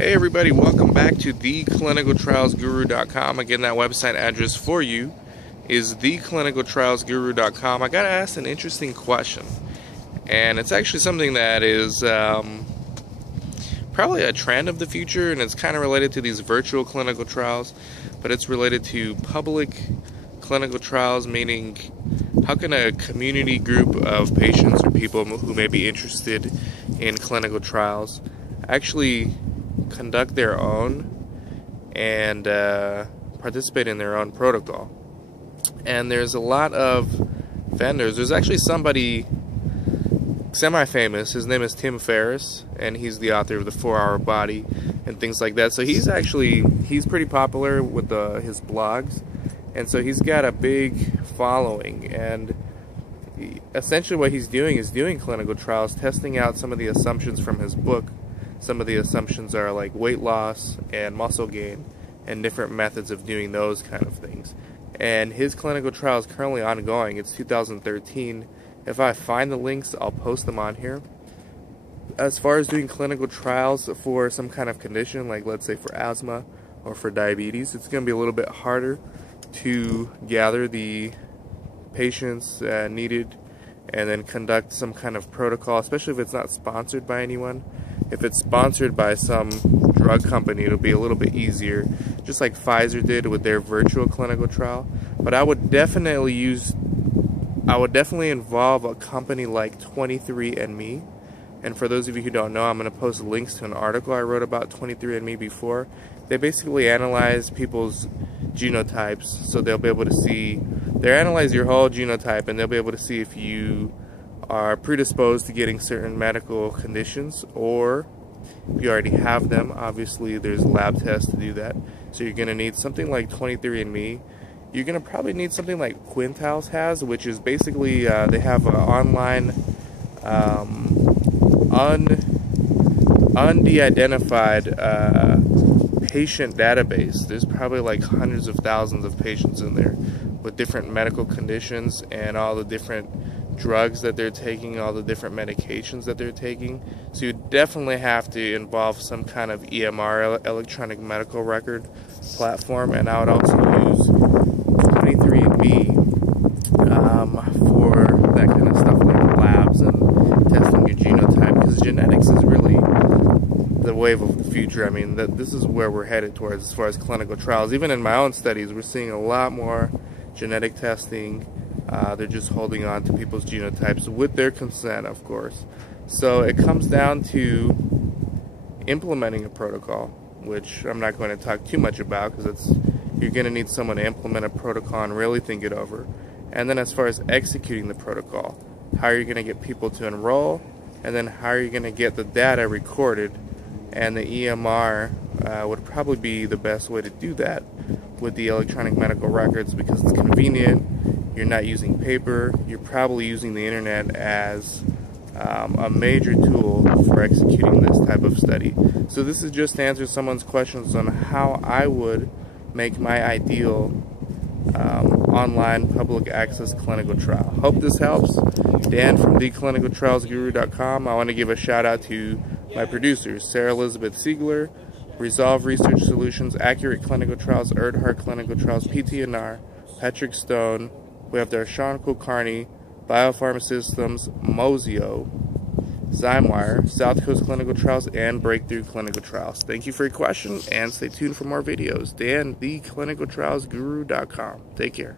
Hey everybody, welcome back to theclinicaltrialsguru.com. Again, that website address for you is theclinicaltrialsguru.com. I got asked an interesting question, and it's actually something that is probably a trend of the future, and it's kind of related to these virtual clinical trials, but it's related to public clinical trials, meaning how can a community group of patients or people who may be interested in clinical trials actually conduct their own and participate in their own protocol. And there's a lot of vendors. There's actually somebody semi-famous. His name is Tim Ferriss, and he's the author of The 4-Hour Body and things like that. So he's pretty popular with his blogs, and so he's got a big following. And essentially what he's doing is doing clinical trials, testing out some of the assumptions from his book. Some of the assumptions are like weight loss and muscle gain and different methods of doing those kind of things. And his clinical trial is currently ongoing. It's 2013. If I find the links, I'll post them on here. As far as doing clinical trials for some kind of condition, like let's say for asthma or for diabetes, it's going to be a little bit harder to gather the patients needed and then conduct some kind of protocol, especially if it's not sponsored by anyone. If it's sponsored by some drug company, it'll be a little bit easier, just like Pfizer did with their virtual clinical trial. But I would definitely involve a company like 23andMe. And for those of you who don't know, I'm going to post links to an article I wrote about 23andMe before. They basically analyze people's genotypes, so they'll be able to see, they analyze your whole genotype, and they'll be able to see if you are predisposed to getting certain medical conditions, or if you already have them. Obviously there's lab tests to do that, so you're going to need something like 23andMe. You're going to probably need something like Quintiles has, which is basically they have an online unde-identified patient database. There's probably like hundreds of thousands of patients in there with different medical conditions and all the different drugs that they're taking, all the different medications that they're taking. So you definitely have to involve some kind of EMR, electronic medical record platform, and I would also use 23andMe for that kind of stuff, like labs and testing your genotype, because genetics is really the wave of the future. I mean, this is where we're headed towards as far as clinical trials. Even in my own studies, we're seeing a lot more genetic testing. They're just holding on to people's genotypes with their consent, of course. So it comes down to implementing a protocol, which I'm not going to talk too much about, because you're going to need someone to implement a protocol and really think it over. And then as far as executing the protocol, how are you going to get people to enroll, and then how are you going to get the data recorded? And the EMR would probably be the best way to do that with the electronic medical records, because it's convenient. You're not using paper. You're probably using the internet as a major tool for executing this type of study. So this is just to answer someone's questions on how I would make my ideal online public access clinical trial. Hope this helps. Dan from theclinicaltrialsguru.com. I want to give a shout out to my producers, Sarah Elizabeth Siegler, Resolve Research Solutions, Accurate Clinical Trials, Erdhart Clinical Trials, PT&R, Patrick Stone. We have there Sean Kulkarni, Biopharma Systems, Mozio, Zymewire, South Coast Clinical Trials, and Breakthrough Clinical Trials. Thank you for your question, and stay tuned for more videos. Dan, theclinicaltrialsguru.com. Take care.